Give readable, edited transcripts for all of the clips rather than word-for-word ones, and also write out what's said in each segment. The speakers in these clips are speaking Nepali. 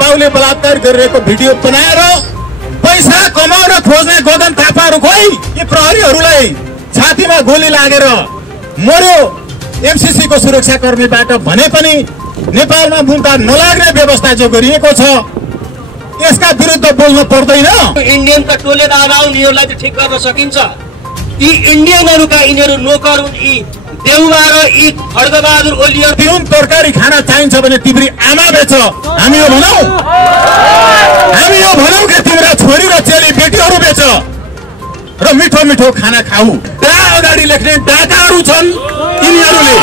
बाउले बलात्कार गरिरहेको भिडियो बनाएर पैसा कमाउन खोज्ने गगन थापाहरू खोइ यी प्रहरीहरूलाई छातीमा गोली लागेर मर्यो एमसीसी को सुरक्षाकर्मीबाट भने पनि नेपालमा मुद्दा नलाग्ने व्यवस्था जो गरिएको छ यसका विरुद्ध बोल्न पर्दैन। इन्डियनका टोले दादा उनीहरूलाई त ठिक गर्न सकिन्छ। यी इन्डियनहरूका यिनीहरू नोकर हुन्। यी देउवा र यी खड्गबहादुर ओलीहरू पिउन तरकारी खाना चाहिन्छ भने तिम्रो आमा बेच। हामी यो भनौँ कि तिम्रा छोरी र चेली बेटीहरू बेच र मिठो मिठो खाना खाऊ। अगाडि लेख्ने डाकाहरू छन् यिनीहरूले।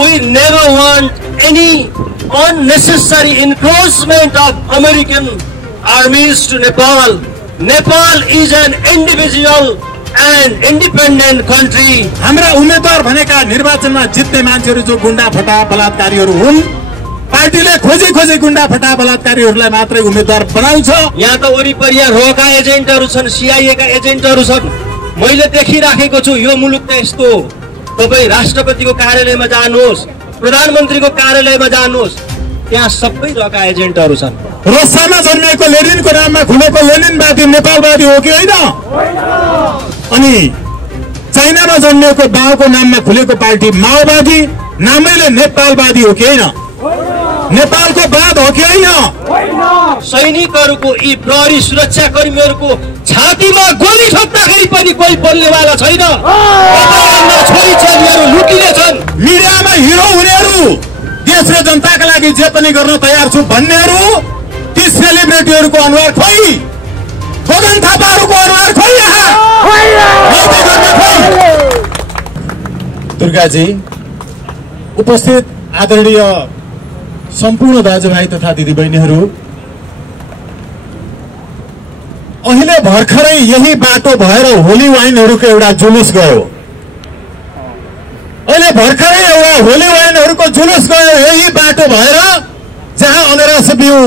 We never want any unnecessary encroachment of American armies to Nepal. Nepal is an individual and independent country. हाम्रा उम्मेदवार भनेका निर्वाचनमा जित्ने मान्छेहरू जो गुण्डा फटा बलात्कारीहरू हुन् पार्टीले खोजी खोजी गुण्डा फटा बलात्कारीहरूलाई मात्रै उम्मेदवार बनाउँछ। यहाँ त वरिपरि रोका एजेन्टहरू छन्, सीआईए का एजेन्टहरू छन्। मैले देखिराखेको छु यो मुलुक त यस्तो। तपाईँ राष्ट्रपतिको कार्यालयमा जानुहोस्, प्रधानमन्त्रीको कार्यालयमा जानुहोस्, त्यहाँ सबै रोका एजेन्टहरू छन्। रसियामा जन्मिएको लेनिनको नाममा खुलेको लेनिनवादी नेपालवादी हो कि होइन? अनि चाइनामा जन्मिएको बाउको नाममा खुलेको पार्टी माओवादी नामैले नेपालवादी हो कि होइन? नेपालको वाद हो कि होइन? सैनिकहरूको यी प्रहरी सुरक्षा कर्मीहरूको छातीमा गोली ठोक्दाखेरि पनि कोही बोल्नेवाला छैन। छोरी चेलीहरू लुटिने छन्। मिडियामा हिरो हुनेहरू देश र जनताका लागि जे पनि गर्न तयार छु भन्नेहरू ती सेलिब्रिटीहरूको अनुहार खोइ, गगन थापाहरूको अनुहार खोइ। दुर्गाजी उपस्थित आदरणीय सम्पूर्ण दाजुभाइ तथा दिदीबहिनीहरू, अहिले भर्खरै यही बाटो भएर होली वाइनहरूको एउटा जुलुस गयो। अहिले भर्खरै एउटा होली वाइनहरूको जुलुस गयो यही बाटो भएर, जहाँ अनरासबिउ,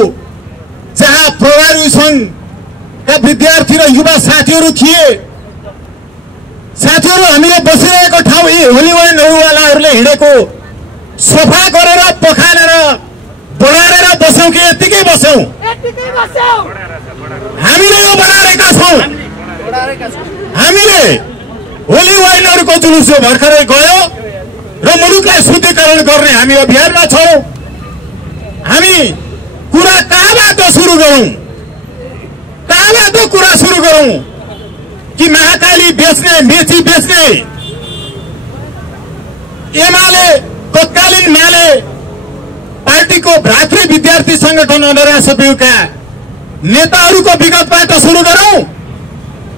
जहाँ प्रभारी संघका विद्यार्थी र युवा साथीहरू थिए। साथीहरू हामीले बसिरहेको ठाउँ यी होली वाइनहरूवालाहरूले हिँडेको सफा गरेर पखालेर बढारेर बस्यौं कि यतिकै बस्यौं? हामीले यो बढारेका छौं। हामीले होली वाइनहरूको जुलुस भर्खरै गयो र मुलुकलाई शुद्धिकरण गर्ने हामी अभियानमा छौं। हामी कुरा कहाँबाट सुरु गरौं? कहाँबाट कुरा सुरु गरौं? कि महाकाली बेच्ने, मेची बेच्ने एमाले तत्कालीन माले पार्टीको भ्रातृ विद्यार्थी संगठन अनरासबिउका नेताहरूको विगतबाट सुरु गरौं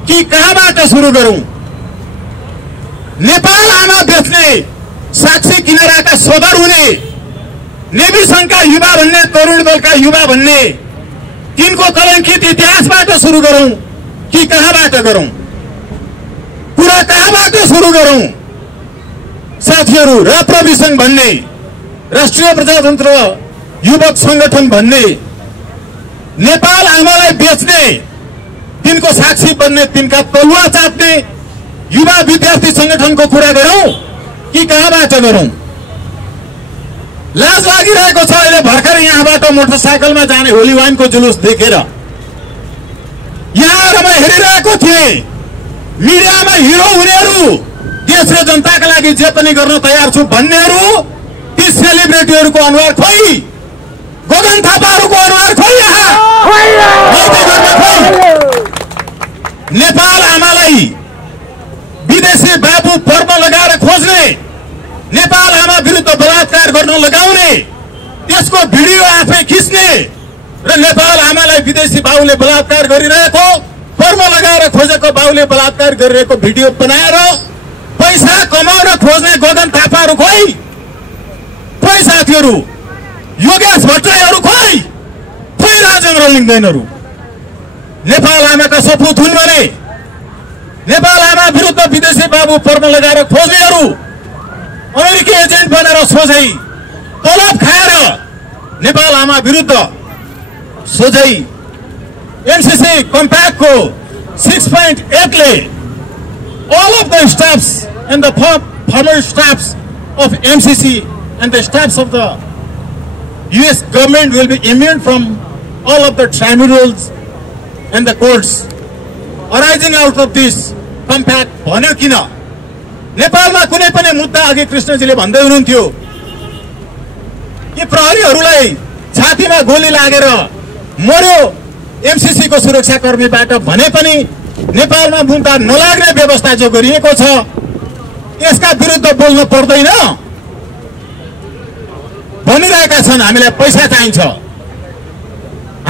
कि कहाँबाट सुरु गरौं? नेपाल आमा बेच्ने, साक्षी किनाराका सदर हुने, नेवी संघका युवा भन्ने, तरुण दलका युवा भन्ने तिनको कलंकित इतिहासबाट सुरु गरौं कि कहाँबाट गरौं? कुरा कहाँबाट सुरु गरौं? साथीहरू, राप्रवि संघ भन्ने, राष्ट्रिय प्रजातन्त्र युवक संगठन भन्ने, नेपाल आमालाई बेच्ने, तिनको साक्षी बन्ने, तिनका तलुवा चाट्ने युवा विद्यार्थी संगठनको कुरा गरौं कि कहाँबाट गरौं? लाज लागिरहेको छ। अहिले भर्खर यहाँबाट मोटरसाइकलमा जाने होली वाइनको जुलुस देखेर यहाँ म हेरिरहेको थिएँ। मिडियामा हिरो हुनेहरू, देश र जनताका लागि जे पनि गर्न तयार छु भन्नेहरू ती सेलिब्रिटीहरूको अनुहार खोइ, गगन थापाहरूको अनुहार खोइ। नेपाल आमालाई विदेशी बाबु पर्व लगाएर खोज्ने, नेपाल आमा विरुद्ध बलात्कार गर्न लगाउने, त्यसको भिडियो आफै खिच्ने र नेपाल आमालाई विदेशी बाबुले बलात्कार गरिरहेको, पर्व लगाएर खोजेको बाबुले बलात्कार गरिरहेको भिडियो बनाएर पैसा कमाउन खोज्ने गगन थापाहरू खोइ। खोइ साथीहरू, योगेश भट्टराईहरू खोइ, खोइ राजेन्द्र लिङ्गदेनहरू नेपाल आमाका सपुत हुन् भने नेपाल आमा विरुद्ध विदेशी बाबु पर्व लगाएर खोज्नेहरू अमेरिकी एजेन्ट बनेर सोझै तलब खाएर नेपाल आमा विरुद्ध सोझै एमसीसी कम्प्याक्टको 6.8 ले all of the staffs and the former staffs of MCC and the staffs of the US government will be immune from all of the tribunals and the courts arising out of this compact भन्यो किन? नेपालमा कुनै पनि मुद्दा अघि कृष्णजीले भन्दै हुनुहुन्थ्यो कि प्रहरीहरूलाई छातीमा गोली लागेर मर्यो एमसीसी को सुरक्षाकर्मीबाट भने पनि नेपालमा मुद्दा नलाग्ने व्यवस्था जो गरिएको छ यसका विरुद्ध बोल्न पर्दैन भनिरहेका छन्। हामीलाई पैसा चाहिन्छ,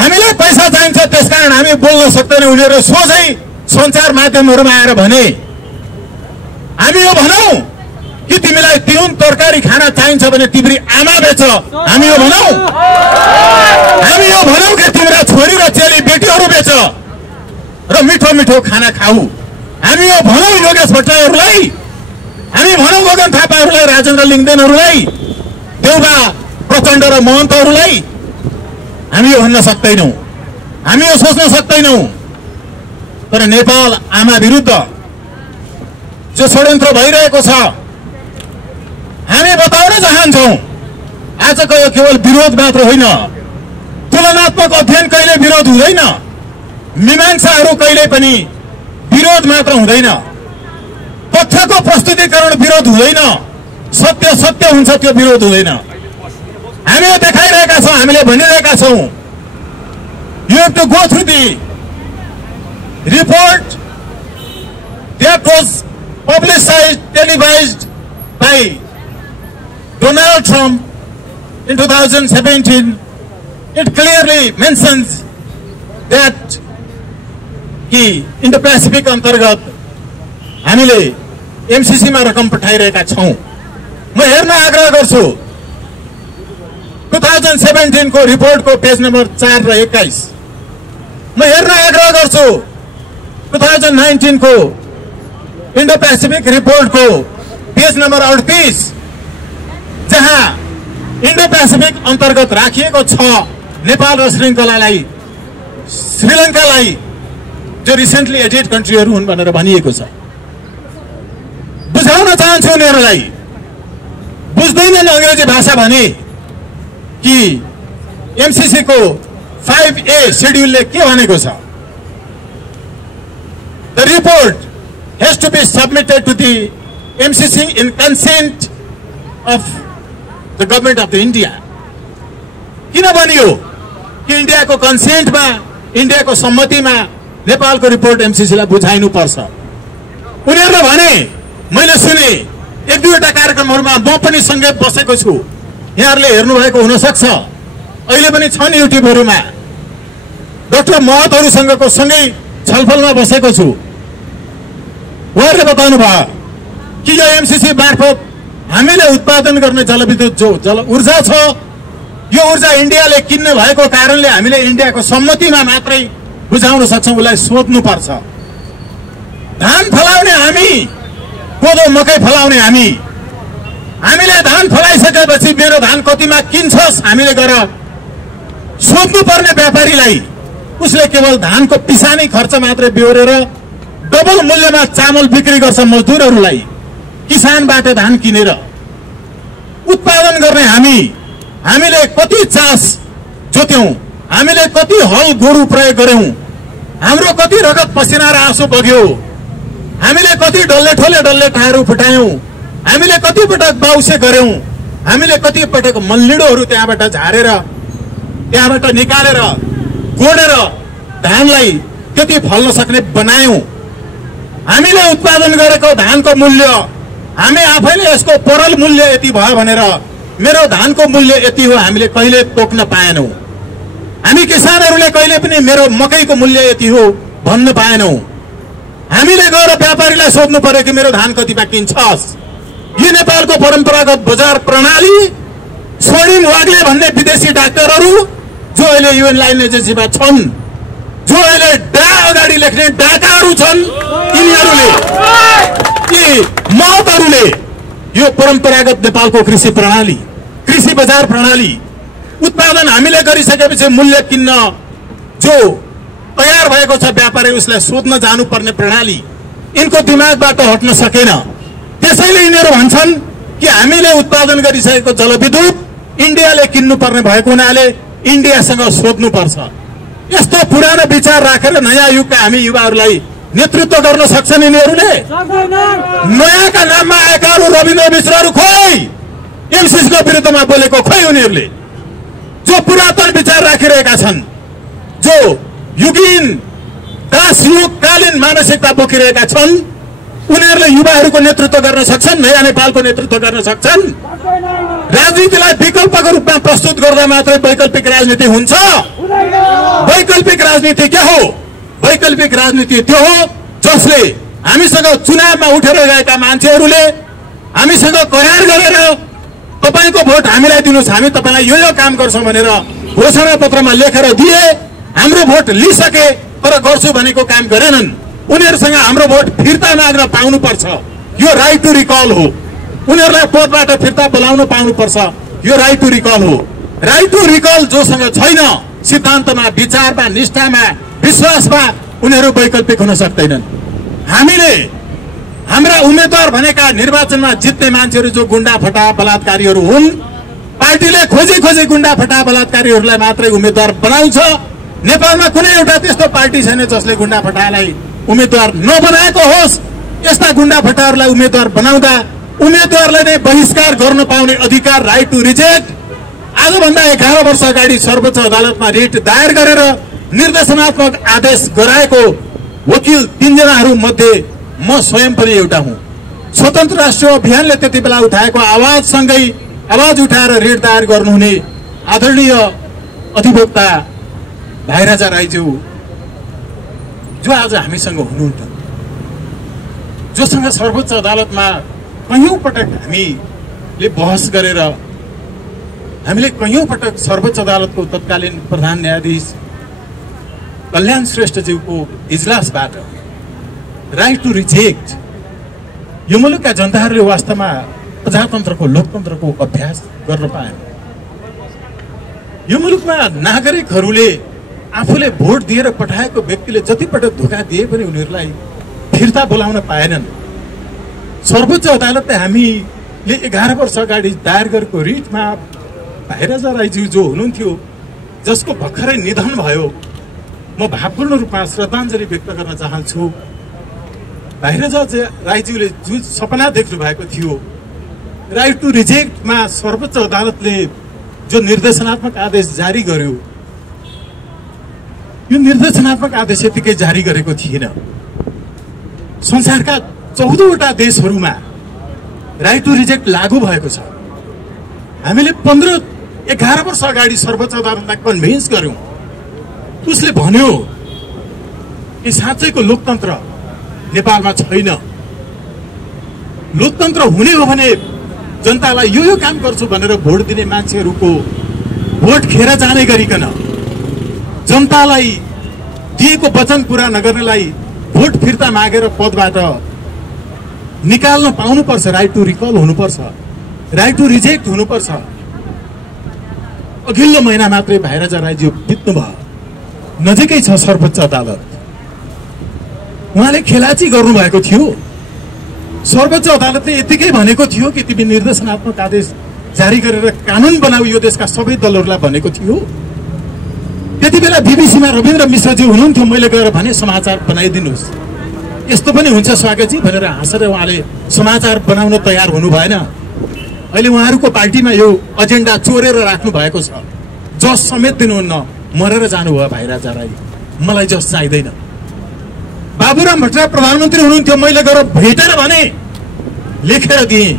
हामीलाई पैसा चाहिन्छ, त्यसकारण हामी बोल्न सक्दैनौँ। उनीहरू सोझै सञ्चार माध्यमहरुमा आएर भने हामी यो भनौं कि तिमीलाई तिउन तरकारी खाना चाहिन्छ भने तिम्री आमा बेच, हामी यो भनौं। हामी यो भनौं कि तिम्रा छोरी र चेली बेटीहरु बेच र मिठो मिठो खाना खाऊ। हामी यो भनौं योगेश भट्टराईहरुलाई, हामी भनौं गगन थापाहरुलाई, राजेन्द्र लिङ्गदेनहरुलाई, देउबा प्रचण्ड र महन्तहरुलाई। हामी यो भन्न सक्दैनौं, हामी यो सोच्न सक्दैनौं। तर नेपाल आमा विरुद्ध जो षड्यन्त्र भइरहेको छ हामी बताउन चाहन्छौं। आजको यो केवल विरोध मात्र होइन, तुलनात्मक अध्ययन कहिले विरोध हुँदैन, मीमांसाहरू कहिले पनि विरोध मात्र हुँदैन, तथ्यको प्रस्तुतिकरण विरोध हुँदैन, सत्य सत्य हुन्छ, त्यो विरोध हुँदैन। हामीले देखाइरहेका छौं, हामीले भनिरहेका छौं। You have to go through the report that was publicized, televised by Donald Trump in 2017. It clearly mentions that कि Indo-Pacific अन्तर्गत हामीले एमसीसी मा रकम पठाइरहेका छौं। म हेर्न आग्रह गर्छु 2017 को रिपोर्ट को पेज नम्बर 4 र 21। म हेर्न आग्रह गर्छु 2019 को इंडो पैसिफिक रिपोर्ट को पेज नंबर 38 जहाँ इंडो पैसिफिक अंतर्गत राखिएको छ नेपाल र श्रीलङ्कालाई जो रिसेन्टली एडेड कन्ट्रीहरु हुन् भनेर भनिएको छ। बुझाउन चाहन्छु उनीहरुलाई, बुझ्दैनन् अंग्रेजी भाषा भने कि एमसीसी को 5A शेड्यूल ले के भनेको छ। The report has to be submitted to the MCC in consent of the government of the India. किन भनियो कि इंडिया को कंसेंट में, इंडिया को सम्मति में नेपाल को रिपोर्ट एमसीसी लाई बुझाइनु पर्छ। उनीहरुले भने, मैले सुने एक दुईवटा कार्यक्रमहरुमा म पनि सँगै बसेको छु, यहाँहरुले हेर्नु भएको हुन सक्छ, अहिले पनि छन् युट्युबहरुमा। डाक्टर महतहरुसँगको सँगै छलफलमा बसेको छु। उहाँले बताउनु भयो कि यो एमसीसी मार्फत हामीले उत्पादन गर्ने जलविद्युत जो जल ऊर्जा छ, यो ऊर्जा इन्डियाले किन्न भएको कारणले हामीले इन्डियाको सम्मतिमा मात्रै बुझाउन सक्छौं। उलाई सोध्नु पर्छ। धान फलाउने हामी, कोदो मकै फलाउने हामी, हामीले धान फलाइसकेपछि मेरो धान कतिमा किन्छस् हामीले गएर सोध्नु पर्ने व्यापारीलाई। उसले केवल धानको पिसानी खर्च मात्रै बिहोरेर डबल मूल्यमा चामल बिक्री गर्छ मजदुरहरूलाई। किसानबाट धान किनेर उत्पादन गर्ने हामी, हामीले कति चास जोत्यौं, हामीले कति हल गोरु प्रयोग गर्यौं, हाम्रो कति रगत पसिना र आँसु बग्यो, हामीले कति डल्ले ठोले डल्ले टाहरू फुटायौं, हामीले कति पटक बाउसे गर्यौं, हामीले कति पटक मल्लिडोहरू त्यहाँबाट झारेर त्यहाँबाट निकालेर गोडेर धानलाई त्यति फल्न सक्ने बनायौं। हामीले उत्पादन गरेको धानको मूल्य, हामी आफैले यसको परल मूल्य यति भयो भनेर मेरो धानको मूल्य यति हो हामीले कहिले तोक्न पाएनौं। हामी किसानहरूले कहिले पनि मेरो मकैको मूल्य यति हो भन्न पाएनौं। हामीले गएर व्यापारीलाई सोध्नु पर्यो कि मेरो धान कतिमा किन्छस्। यो नेपालको परम्परागत बजार प्रणाली स्वर्णिम वाग्ले भन्ने विदेशी डाक्टरहरू जो अहिले युएन लाइन एजेन्सीमा छन्, जो अहिले डा अगाडि लेख्ने डाकाहरू छन्, यिनीहरूले यी महतहरूले यो परम्परागत नेपालको कृषि प्रणाली, कृषि बजार प्रणाली, उत्पादन हामीले गरिसकेपछि मूल्य किन्न जो तयार भएको छ व्यापारी उसलाई सोध्न जानुपर्ने प्रणाली यिनको दिमागबाट हट्न सकेन। त्यसैले यिनीहरू भन्छन् कि हामीले उत्पादन गरिसकेको जलविद्युत इन्डियाले किन्नुपर्ने भएको हुनाले इन्डियासँग सोध्नुपर्छ। यस्तो पुरानो विचार राखेर नयाँ युगका हामी युवाहरूलाई नेतृत्व गर्न सक्छन् यिनीहरूले? नयाँका नाममा आएकाहरू रविन्द्र मिश्रहरू खोइ एमसीसीको विरुद्धमा बोलेको खोइ उनीहरूले जो पुरातन विचार राखिरहेका छन्, जो युगीन दासयुगकालीन मानसिकता बोकिरहेका छन्, उनीहरूले युवाहरूको नेतृत्व गर्न सक्छन्, नयाँ नेपालको नेतृत्व गर्न सक्छन्। राजनीतिलाई विकल्पको रूपमा प्रस्तुत गर्दा मात्रै वैकल्पिक राजनीति हुन्छ। वैकल्पिक राजनीति के हो? वैकल्पिक राजनीति त्यो हो जसले हामीसँग चुनावमा उठेर गएका मान्छेहरूले हामीसँग करार गरेर तपाईको भोट हामीलाई दिनुस्, हामी तपाईलाई यो काम गर्छौं भनेर घोषणा पत्रमा लेखेर दिए, हाम्रो भोट लिइसके तर गर्छु भनेको काम गरेनन्। उनीहरूसँग हाम्रो भोट फिर्ता माग्न पाउनुपर्छ, यो राइट टु रिकल हो। उनीहरूलाई पदबाट फिर्ता बोलाउन पाउनुपर्छ, यो राइट टु रिकल हो। राइट टु रिकल जोसँग छैन, सिद्धान्तमा, विचारमा, निष्ठामा, विश्वासमा, उनीहरू वैकल्पिक हुन सक्दैनन्। हामीले हाम्रा उम्मेदवार भनेका निर्वाचनमा जित्ने मान्छेहरू जो गुण्डा फटा बलात्कारीहरू हुन्, पार्टीले खोजी खोजी गुण्डा फटा बलात्कारीहरूलाई मात्रै उम्मेदवार बनाउँछ। नेपालमा कुनै एउटा त्यस्तो पार्टी छैन जसले गुण्डा फटालाई उम्मेदवार नबनाएको होस्। यस्ता गुण्डा फटाहरूलाई उम्मेदवार बनाउँदा उम्मेदवारले नै बहिष्कार गर्न पाउने अधिकार, राइट टु रिजेक्ट, आजभन्दा 11 वर्ष अगाडि सर्वोच्च अदालतमा रिट दायर गरेर निर्देशनात्मक आदेश गराएको वकिल 3 जनाहरू मध्ये म स्वयं पनि एउटा हुँ। स्वतन्त्र राष्ट्रिय अभियानले त्यति बेला उठाएको आवाजसँगै आवाज उठाएर रिट दायर गर्नुहुने आदरणीय अधिवक्ता भाइराजा राईज्यू जो आज हामीसँग हुनुहुन्थ्यो, जोसँग सर्वोच्च अदालतमा कयौं पटक हामीले बहस गरेर हामीले कयौं पटक सर्वोच्च अदालतको तत्कालीन प्रधान न्यायाधीश कल्याण श्रेष्ठज्यूको इजलासबाट राइट टु रिजेक्ट, यो मुलुकका जनताहरूले वास्तवमा प्रजातन्त्रको लोकतन्त्रको अभ्यास गर्न पाए। यो मुलुकमा नागरिकहरूले आफूले भोट दिएर पठाएको व्यक्तिले जति पटक धोका दिए पनि उनीहरूलाई फिर्ता बोलाउन पाएनन्। सर्वोच्च अदालतले हामीले 11 वर्ष अगाडि दायर गरेको रिटमा भाइराजा राईज्यू जो हुनुहुन्थ्यो, जसको भर्खरै निधन भयो, म भावपूर्ण रूपमा श्रद्धाञ्जली व्यक्त गर्न चाहन्छु। भाइराजा राईज्यूले जो सपना देख्नु भएको थियो, राइट टु रिजेक्टमा सर्वोच्च अदालतले जो निर्देशनात्मक आदेश जारी गर्यो, यो निर्देशनात्मक आदेश यतिकै जारी गरेको थिएन। संसारका 14 वटा देशहरूमा राइट टु रिजेक्ट लागू भएको छ। हामीले 11 वर्ष अगाडि सर्वोच्च अदालतलाई कन्भिन्स गर्यौं। उसले भन्यो कि साँच्चैको लोकतन्त्र नेपालमा छैन। लोकतन्त्र हुने हो भने जनतालाई यो काम गर्छु भनेर भोट दिने मान्छेहरूको भोट खेर जाने गरिकन जनतालाई दिएको वचन पूरा नगर्नेलाई भोट फिर्ता मागेर पदबाट निकाल्न पाउनुपर्छ। राइट टु रिकल हुनुपर्छ, राइट टु रिजेक्ट हुनुपर्छ। अघिल्लो महिना मात्रै भाइराजा राईज्यू बित्नु भयो, नजिकै छ सर्वोच्च अदालत। उहाँले खेलाची गर्नुभएको थियो। सर्वोच्च अदालतले यतिकै भनेको थियो कि तिमी निर्देशनात्मक आदेश जारी गरेर कानून बनाऊ, यो देशका सबै दलहरूलाई भनेको थियो। त्यति बेला बीबीसीमा रविन्द्र मिश्रजी हुनुहुन्थ्यो। मैले गएर भने समाचार बनाइदिनुहोस्, यस्तो पनि हुन्छ स्वागतजी भनेर हाँसेर उहाँले समाचार बनाउन तयार हुनु भएन। अहिले उहाँहरूको पार्टीमा यो एजेन्डा चोरेर राख्नु भएको छ। जस समेत दिनुहुन्न, मरेर जानुभयो भाइराजा राई। मलाई जस चाहिँदैन। बाबुराम भट्टराई प्रधानमन्त्री हुनुहुन्थ्यो। मैले गएर भेटेर भने, लेखेर दिएँ।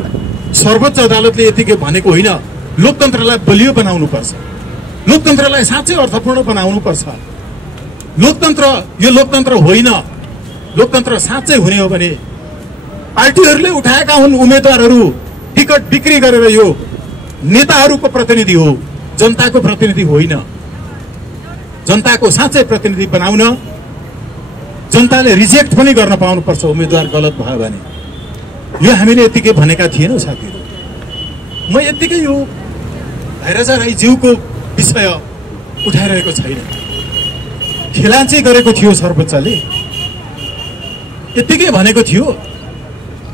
सर्वोच्च अदालतले यतिकै भनेको होइन, लोकतन्त्रलाई बलियो बनाउनु पर्छ, लोकतन्त्रलाई साँच्चै अर्थपूर्ण बनाउनु पर्छ। लोकतन्त्र यो लोकतन्त्र होइन। लोकतन्त्र साँच्चै हुने हो भने पार्टीहरूले उठाएका हुन् उम्मेदवारहरू टिकट बिक्री गरेर यो नेताहरूको प्रतिनिधि हो, जनताको प्रतिनिधि होइन। जनताको साँच्चै प्रतिनिधि बनाउन जनताले रिजेक्ट पनि गर्न पाउनुपर्छ उम्मेदवार गलत भयो भने। यो हामीले यतिकै भनेका थिएनौँ साथीहरू। म यतिकै यो भाइराजा राईज्यूको विषय उठाइरहेको छैन। खेलाञ्ची गरेको थियो सर्वोच्चले, यतिकै भनेको थियो।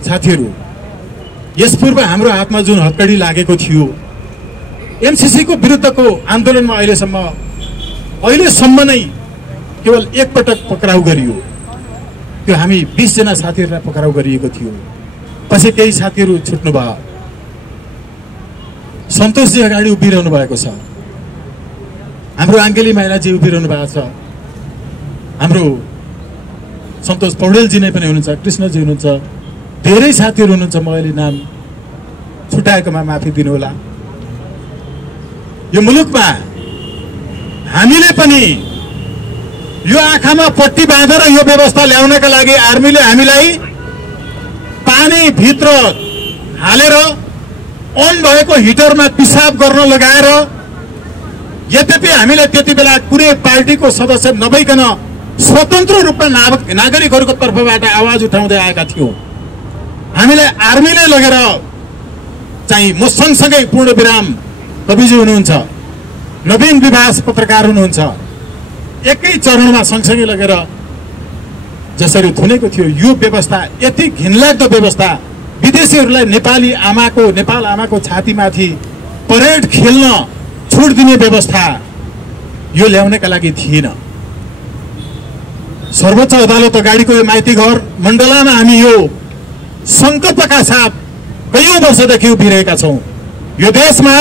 साथीहरू, यस पूर्व हाम्रो हातमा जुन हत्कडी लागेको थियो, एमसीसी को विरुद्धको आन्दोलनमा अहिलेसम्म नै केवल एकपटक पक्राउ गरियो। त्यो हामी 20 जना साथीहरूलाई पक्राउ गरिएको थियो। पछि केही साथीहरू छुट्नु भयो। सन्तोषजी अगाडि उभिरहनु भएको छ, हाम्रो आङ्गेली माइलाजी उभिरहनु भएको छ, हाम्रो सन्तोष पौडेलजी नै पनि हुनुहुन्छ, कृष्णजी हुनुहुन्छ, धेरै साथीहरू हुनुहुन्छ। म अहिले नाम छुटाएकोमा माफी दिनुहोला। यो मुलुकमा हामीले पनि यो आँखामा पट्टी बाँधेर यो व्यवस्था ल्याउनका लागि आर्मीले हामीलाई पानी भित्र हालेर अन भएको हिटरमा पिसाब गर्न लगाएर, यद्यपि हामीले त्यति बेला कुनै पार्टीको सदस्य नभइकन स्वतन्त्र रूपमा नागरिकहरूको तर्फबाट आवाज उठाउँदै आएका थियौँ। हामीले आर्मीले लगेर चाहिँ म सँगसँगै पूर्णविराम कविजी हुनुहुन्छ, नवीन विभास पत्रकार हुनुहुन्छ, एकै चरणमा सँगसँगै लगेर जसरी थुनेको थियो यो व्यवस्था, यति घिनलाग्दो व्यवस्था, विदेशीहरूलाई नेपाल आमाको छातीमाथि परेड खेल्न छुट दिने व्यवस्था यो ल्याउनका लागि थिएन। सर्वोच्च अदालत अगाडिको यो माइती घर मण्डलामा हामी यो संकल्पका साथ कयौं वर्षदेखि उभिरहेका छौं। यो देशमा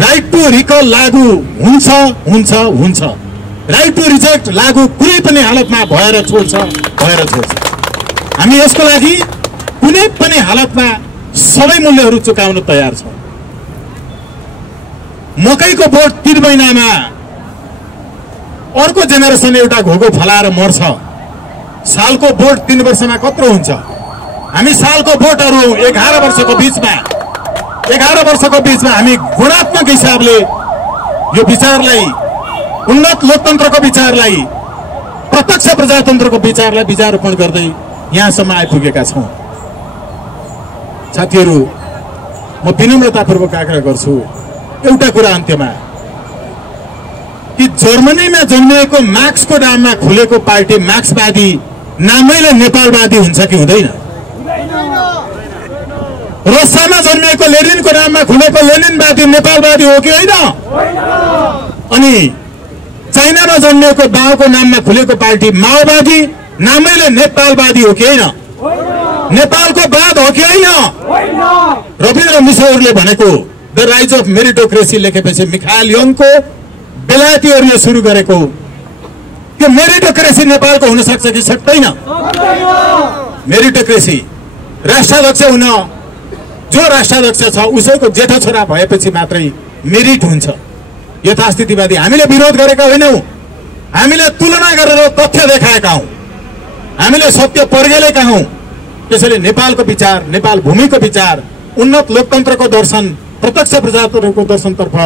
राइट टु रिकल लागू हुन्छ हुन्छ हुन्छ, राइट टु रिजेक्ट लागू कुनै पनि हालतमा भएर छोड्छ। हामी यसको लागि कुनै पनि हालतमा सबै मूल्यहरू चुकाउन तयार छौं। मकैको बोट 3 महिनामा अर्को जेनेरेसन एउटा घोगो फलाएर मर्छ। सालको बोट 3 वर्षमा कत्रो हुन्छ? हामी सालको बोटहरू 11 वर्षको बीचमा हामी गुणात्मक हिसाबले यो विचारलाई, उन्नत लोकतन्त्रको विचारलाई, प्रत्यक्ष प्रजातन्त्रको विचारलाई विचारोपण गर्दै यहाँसम्म आइपुगेका छौं। साथीहरू, म विनम्रतापूर्वक आग्रह गर्छु एउटा कुरा अन्त्यमा, कि जर्मनीमा जन्मिएको मार्क्सको नाममा खुलेको पार्टी मार्क्सवादी नामैले नेपालवादी हुन्छ कि हुँदैन? रसियामा जन्मिएको लेनिनको नाममा खुलेको लेनिनवादी नेपालवादी हो कि होइन? अनि चाइनामा जन्मिएको माओको नाममा खुलेको पार्टी माओवादी नामैले नेपालवादी हो कि होइन? नेपालको वाद हो कि होइन? रविन्द्र मिश्रहरूले भनेको द राइज अफ मेरिटोक्रेसी लेखेपछि मिखाइल यङको बेलायतीहरूले सुरु गरेको त्यो मेरिटोक्रेसी नेपालको हुन सक्छ कि सक्दैन? मेरिटोक्रेसी राष्ट्राध्यक्ष हुन जो राष्ट्राध्यक्ष छ उसैको जेठो छोरा भएपछि मात्रै मेरिट हुन्छ। यथास्थितिवादी हामीले विरोध गरेका होइनौं, हामीले तुलना गरेर तथ्य देखाएका हौं, हामीले सत्य पर्गेलेका हौं। त्यसैले नेपालको विचार, नेपाल भूमिको विचार, उन्नत लोकतन्त्रको दर्शन, प्रत्यक्ष प्रजातन्त्रको दर्शनतर्फ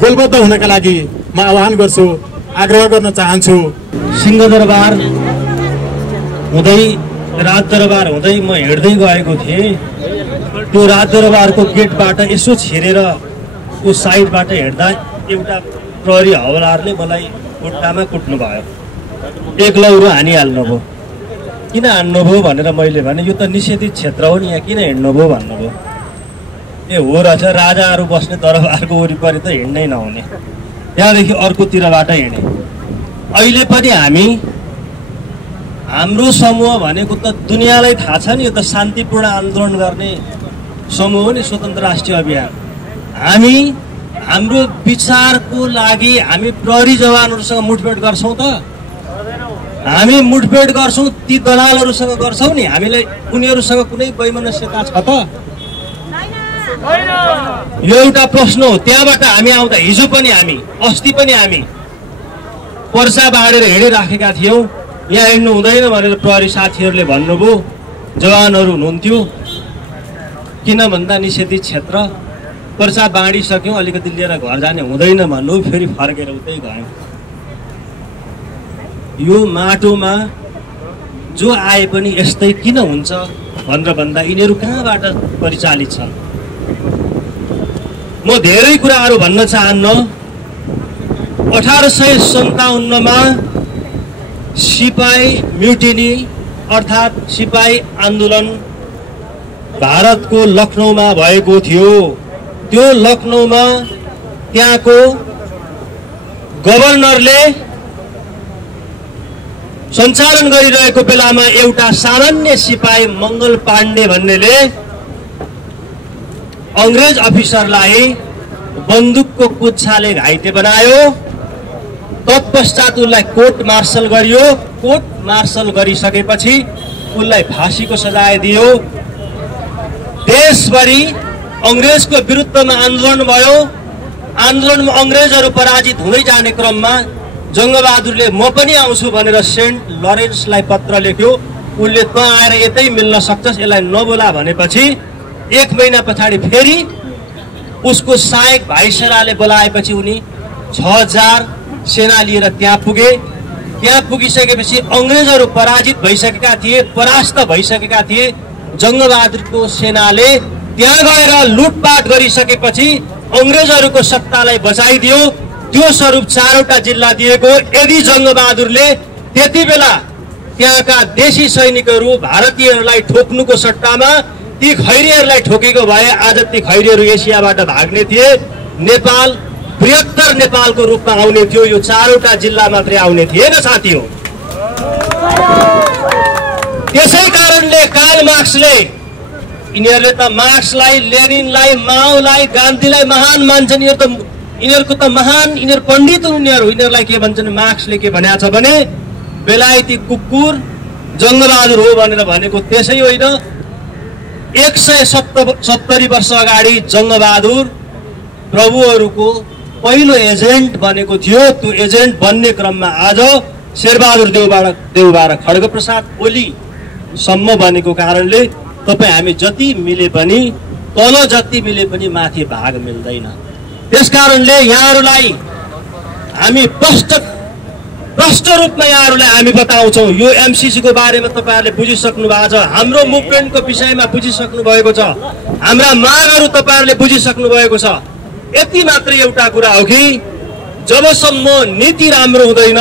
गोलबद्ध हुनका लागि म आह्वान गर्छु, आग्रह गर्न चाहन्छु। सिंहदरबार हुँदै राजदरबार हुँदै म हिँड्दै गएको थिएँ। त्यो राजदरबारको गेटबाट यसो छिरेर त्यो साइडबाट हिँड्दा एउटा प्रहरी हवलदारले मलाई खुट्टामा कुट्नु भयो, एक लौरो हानिहाल्नुभयो। किन हान्नुभयो भनेर मैले भने यो त निषेधित क्षेत्र हो नि, यहाँ किन हिँड्नुभयो भन्नुभयो। ए हो रहेछ, राजाहरू बस्ने दरबारको वरिपरि त हिँड्नै नहुने, त्यहाँदेखि अर्कोतिरबाट हिँडे। अहिले पनि हाम्रो समूह भनेको त दुनियाँलाई थाहा छ नि, यो त शान्तिपूर्ण आन्दोलन गर्ने समूह हो नि, स्वतन्त्र राष्ट्रिय अभियान। हाम्रो विचारको लागि हामी प्रहरी जवानहरूसँग मुठभेड गर्छौँ त? हामी मुठभेड गर्छौँ ती दलालहरूसँग गर्छौँ नि? हामीलाई उनीहरूसँग कुनै वैमनस्यता छ त? यो एउटा प्रश्न हो। त्यहाँबाट हामी आउँदा हिजो पनि हामी, अस्ति पनि हामी पर्सा बाँडेर हिँडिराखेका थियौँ। यहाँ हिँड्नु हुँदैन भनेर प्रहरी साथीहरूले भन्नुभयो, जवानहरू हुनुहुन्थ्यो। किन भन्दा निषेधित क्षेत्र, पर्सा बाँडिसक्यौँ, अलिकति लिएर घर जाने हुँदैन भन्नु, फेरि फर्केर उतै गयौँ। यो माटोमा जो आए पनि यस्तै किन हुन्छ भनेर भन्दा यिनीहरू कहाँबाट परिचालित छन्? म धेरै कुराहरू भन्न चाहन्न। 1857मा सिपाही म्युटिनी अर्थात् सिपाही आन्दोलन भारतको लखनऊमा भएको थियो। त्यो लखनऊमा त्यहाँको गभर्नरले सञ्चालन गरिरहेको बेलामा एउटा सामान्य सिपाही मङ्गल पाण्डे भन्नेले अंग्रेज अफिसरलाई बन्दुकको कुच्छाले घाइते बनायो। तत्पश्चात उसलाई कोर्ट मार्शल गरियो। कोर्ट मार्शल गरिसकेपछि उसलाई फाँसीको सजाय दियो। देशभरि अंग्रेजको विरुद्धमा आन्दोलन भयो। आन्दोलनमा अंग्रेजहरू पराजित हुँदै जाने क्रममा जङ्गबहादुरले म पनि आउँछु भनेर सेन्ट लरेन्सलाई पत्र लेख्यो। उसले त आएर यतै मिल्न सक्छस्, यसलाई नबोला भनेपछि 1 महिना पछाडि फेरि उसको सहायक भाइसराले बोलाएपछि उनी 6000 सेना लिएर त्यहाँ पुगे। त्यहाँ पुगिसकेपछि अंग्रेजहरू पराजित भइसकेका थिए, परास्त भइसकेका थिए। जङ्गबहादुरको सेनाले त्यहाँ गएर लुटपाट गरिसकेपछि अंग्रेजहरूको सत्तालाई बचाइदियो। त्यो स्वरूप 4वटा जिल्ला दिएको। यदि जङ्गबहादुरले त्यति बेला त्यहाँका देशी सैनिकहरू भारतीयहरूलाई ठोक्नुको सट्टामा ती खैरीहरूलाई ठोकेको भए आज ती खैरीहरू एसियाबाट भाग्ने थिए। नेपाल बृहत्तर नेपालको रूपमा आउने थियो। यो 4वटा जिल्ला मात्रै आउने थिएन साथी हो। त्यसै कारणले कार्ल मार्क्सले यिनीहरूले त मार्क्सलाई, लेनिनलाई, माओलाई, गान्धीलाई महान मान्छन्। यिनीहरूको त महान, यिनीहरू पण्डित हुन्। यिनीहरूलाई के भन्छन्? मार्क्सले के भनेको छ भने बेलायती कुकुर जङ्गबहादुर हो भनेर भनेको त्यसै होइन। 170 वर्ष अगाडि जङ्गबहादुर प्रभुहरूको पहिलो एजेन्ट बनेको थियो। त्यो एजेन्ट बन्ने क्रममा आज शेरबहादुर देउबा र खड्गप्रसाद ओली सम्म बनेको कारणले तपाईँ हामी जति मिले पनि, तल जति मिले पनि माथि भाग मिल्दैन। त्यसकारणले यहाँहरूलाई हामी प्रष्ट रूपमा यहाँहरूलाई हामी बताउँछौँ। यो एमसीसी को बारेमा तपाईहरुले बुझिसक्नु भएको छ। हाम्रो मुभमेन्टको विषयमा बुझिसक्नु भएको छ। हाम्रा मागहरू तपाईहरुले बुझिसक्नु भएको छ। यति मात्र एउटा कुरा हो कि जबसम्म नीति राम्रो हुँदैन,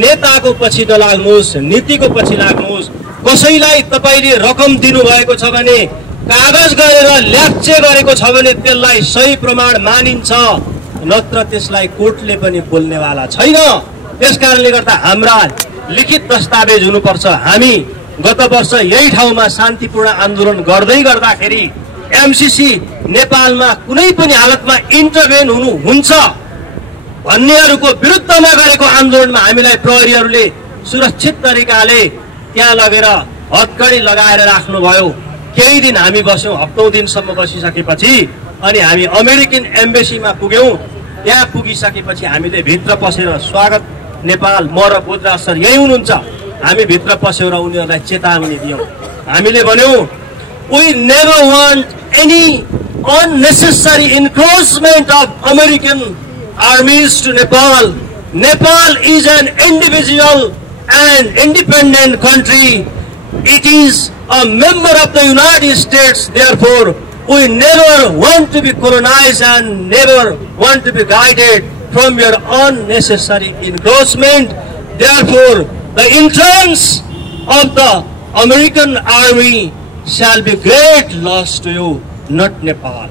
नेताको पछि नलाग्नुहोस्, नीतिको पछि लाग्नुहोस्। कसैलाई तपाईले रकम दिनु भएको छ भने, कागज गरेर ल्याप्चे गरेको छ भने त्यसलाई सही प्रमाण मानिन्छ, नत्र त्यसलाई कोर्टले पनि बोल्नेवाला छैन। त्यसकारणले गर्दा हाम्रा लिखित दस्तावेज हुनुपर्छ। हामी गत वर्ष यही ठाउँमा शान्तिपूर्ण आन्दोलन गर्दै गर्दाखेरि एमसीसी नेपालमा कुनै पनि हालतमा इन्टरभेन हुन्छ भन्नेहरूको विरुद्धमा गरेको आन्दोलनमा हामीलाई प्रहरीहरूले सुरक्षित तरिकाले त्यहाँ लगेर हतकडी लगाएर राख्नुभयो। केही दिन हामी बस्यौं, हप्तौं दिनसम्म बसिसकेपछि अनि हामी अमेरिकन एम्बेसीमा पुग्यौं। त्यहाँ पुगिसकेपछि हामीले भित्र पसेर स्वागत नेपाल, म र बोधराज सर यही हुनुहुन्छ, हामी भित्र पसेर उनीहरूलाई चेतावनी दियौं। हामीले भन्यौं, we never want any unnecessary encroachment of American armies to Nepal. Nepal is an individual and independent country. It is a member of the United States. Therefore, we never want to be colonized and never want to be guided from your unnecessary encroachment. Therefore, the entrance of the American army shall be great loss to you, not Nepal.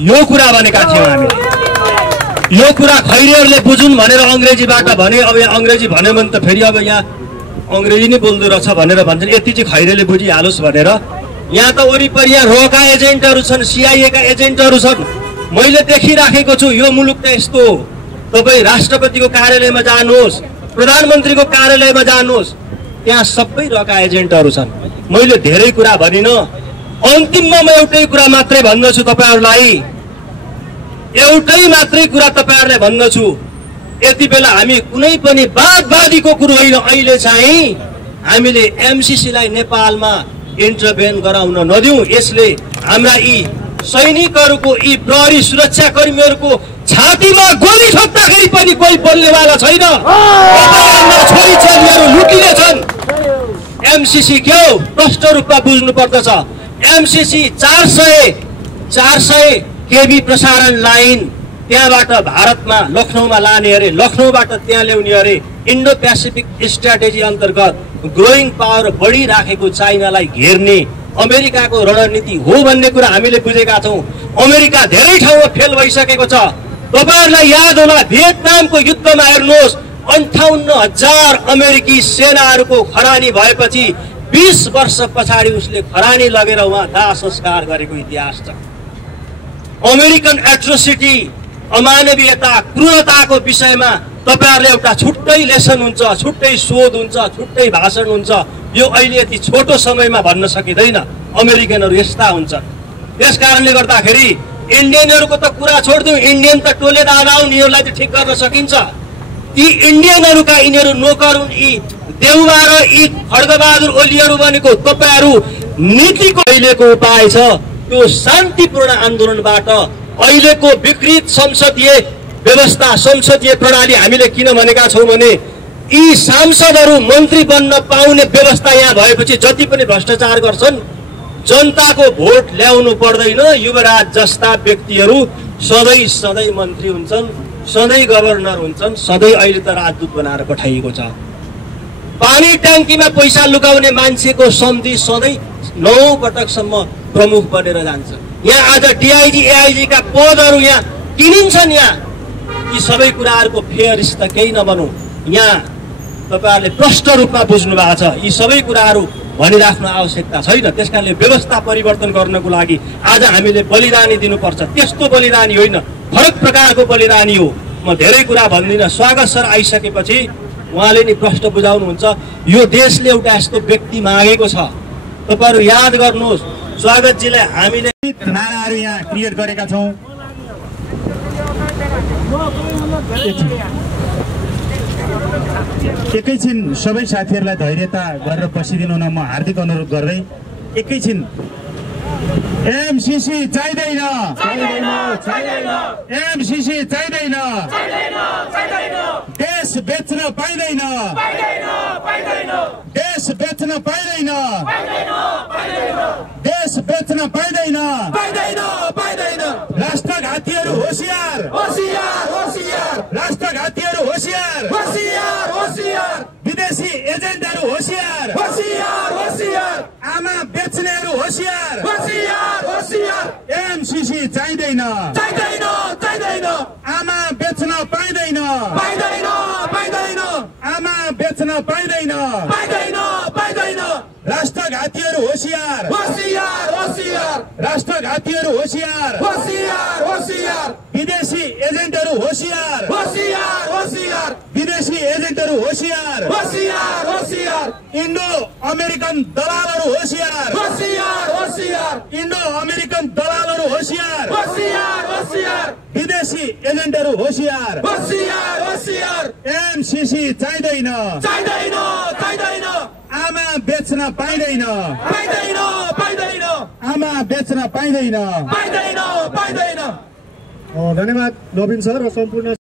यो कुरा भनेका थियौं हामीले। यो कुरा खैरीहरूले बुझुन् भनेर अंग्रेजीबाट भने। अब यहाँ अंग्रेजी भन्यो भने त फेरि अब यहाँ अंग्रेजी नै बोल्दै रहेछ भनेर भन्छन्। यति चाहिँ खैरीले बुझिहालोस् भनेर। यहाँ त वरिपरि यहाँ रोका एजेन्टहरू छन्, CIA का एजेन्टहरू छन्। मैले देखिराखेको छु यो मुलुक त यस्तो हो। तपाई राष्ट्रपतिको कार्यालयमा जानुहोस्, प्रधानमन्त्रीको कार्यालयमा जानुहोस्, त्यहाँ सबै रोका एजेन्टहरू छन्। मैले धेरै कुरा भनिन, अन्तिममा म एउटै कुरा मात्रै भन्दछु तपाईहरुलाई। एउटै मात्रै कुरा तपाईहरुलाई भन्दछु, यति बेला हामी कुनै पनि वादवादीको कुरो होइन, अहिले चाहिँ हामीले एमसीसी लाई नेपालमा इन्टरभेन गराउन नदिउँ। यसले हाम्रा यी सैनिकहरूको, यी प्रहरी सुरक्षा कर्मीहरूको छातीमा गोली ठोक्दाखेरि पनि कोही बोल्नेवाला छैन। छोरी चेलीहरू लुटिने छन्। एमसीसी के हो प्रष्ट रूपमा बुझ्नु पर्दछ। एमसीसी 400 केबी प्रसारण लाइन त्यहाँबाट भारतमा लखनऊमा लाने अरे, लखनऊबाट त्यहाँ ल्याउने अरे। इन्डो पेसिफिक स्ट्राटेजी अन्तर्गत ग्रोइङ पावर बढिराखेको चाइनालाई घेर्ने अमेरिकाको रणनीति हो भन्ने कुरा हामीले बुझेका छौँ। अमेरिका धेरै ठाउँमा फेल भइसकेको छ। तपाईहरुलाई याद होला भियतनामको युद्धमा हेर्नुहोस् 58,000 अमेरिकी सेनाहरूको खरानी भएपछि 20 वर्ष पछाडि उसले खरानी लगेर उहाँ दाह संस्कार गरेको इतिहास छ। अमेरिकन एट्रोसिटी अमानवीयता क्रूरताको विषयमा तपाईहरुले एउटा छुट्टै लेसन हुन्छ, छुट्टै शोध हुन्छ, छुट्टै भाषण हुन्छ। यो अहिले यति छोटो समयमा भन्न सकिँदैन। अमेरिकनहरु यस्ता हुन्छन्। त्यसकारणले गर्दाखेरि इन्डियनहरुको त कुरा छोड्दिउँ, इन्डियन त टोले दादा हुन्, यिनीहरुलाई त ठिक गर्न सकिन्छ। यी इन्डियनहरुका यिनीहरु नोकर हुन्। यी देउवा र यी खड्गबहादुर ओलीहरु भनेको तपाईहरु नीतिको अहिलेको उपाय छ त्यो शान्तिपूर्ण आन्दोलनबाट अहिलेको विकृत संसदीय व्यवस्था संसदीय प्रणाली हामीले किन भनेका छौं भने यी सांसदहरु मन्त्री बन्न पाउने व्यवस्था यहाँ भएपछि जति पनि भ्रष्टाचार गर्छन् जनताको भोट ल्याउनु पर्दैन। युवराज जस्ता व्यक्तिहरु सधैं सधैं मन्त्री हुन्छन्, सधैं गभर्नर हुन्छन्, सधैं अहिले त राजदूत बनाएर पठाइएको छ। पानी ट्याङ्कीमा पैसा लुकाउने मान्छेको सम्धि सधैं 9 पटकसम्म प्रमुख बनेर जान्छ। यहाँ आज डीआईजी एआईजी का पदहरु यहाँ किनिन्छन्। यहाँ यी सबै कुराहरुको फेयरिस त केही नबनौ। यहाँ तपाईहरुले प्रष्ट रूपमा बुझ्नु भएको छ। यी सबै कुराहरु भनिराख्न आवश्यकता छैन। त्यसकारणले व्यवस्था परिवर्तन गर्नको लागि आज हामीले बलिदानी दिनुपर्छ। त्यस्तो बलिदानी होइन, फरक प्रकारको बलिदानी हो। म धेरै कुरा भन्दिन। स्वागत सर आइसकेपछि उहाँले नि प्रश्न बुझाउनुहुन्छ। यो देशले एउटा यस्तो व्यक्ति मागेको छ। तपाईहरु याद गर्नुहोस् स्वागतजीलाई हामीले नाराहरू यहाँ क्रिएट गरेका छौं। एकैछिन सबै साथीहरूलाई धैर्यता गरेर बसिदिनु न म हार्दिक अनुरोध गर्दै एकैछिन एमसीसी चाहिँदैन, एमसीसी चाहिँदैन, देश बेच्न पाइँदैन, देश बेच्न पाइँदैन, देश बेच्न पाइँदैन, राष्ट्रघातीहरू होशियार, राष्ट्रघातीहरू होशियार, विदेशी एजेन्टहरू होशियार, आमा बेच्नेहरू होशियार, एमसीसी चाहिँदैन, आमा बेच्न पाइँदैन, आमा बेच्न पाइँदैन, राष्ट्रघातीहरू होशियार, राष्ट्रघातीहरू होशियार, विदेशी एजेन्टहरू होशियार, विदेशी एजेन्टहरू होशियार, इन्डो अमेरिकन दलालहरू होशियार, इन्डो अमेरिकन दलालहरू होशियार, विदेशी एजेन्टहरू होशियार, एमसीसी चाहिँदैन, आमा बेच्न पाइँदैन, आमा बेच्न पाइँदैन। धन्यवाद नवीन सर र सम्पूर्ण